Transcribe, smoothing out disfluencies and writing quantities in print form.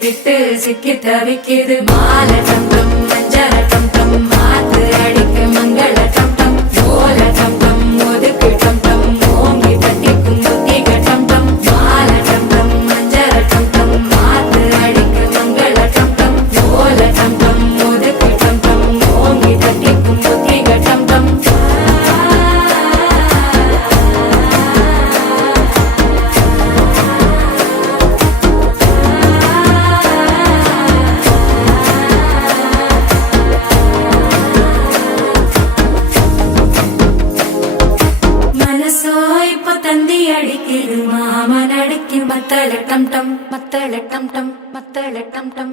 விட்டு சிக்கி தவிக்குது மாலை டம் டம் மஞ்சள டம் டம் மாத்து அடிக்கு மங்கள டம் டம் ஓல டம் டம் ஒதுக்கு டம் டம் ஓங்கி தட்டிக்கும் புத்திக டம் டம் மாலை டம் டம் மஞ்சள டம் டம் மாத்து அடிக்கு மங்கள டம் டம் ஓல டம் டம் ஒதுக்கு டம் டம் ஓங்கி தட்டிக்கும் புத்திக டம் டம் தந்தி அடிக்குது மாமன் அடிக்கு மத்தள டம் டம் மத்தள டம் டம் மத்தள டம் டம்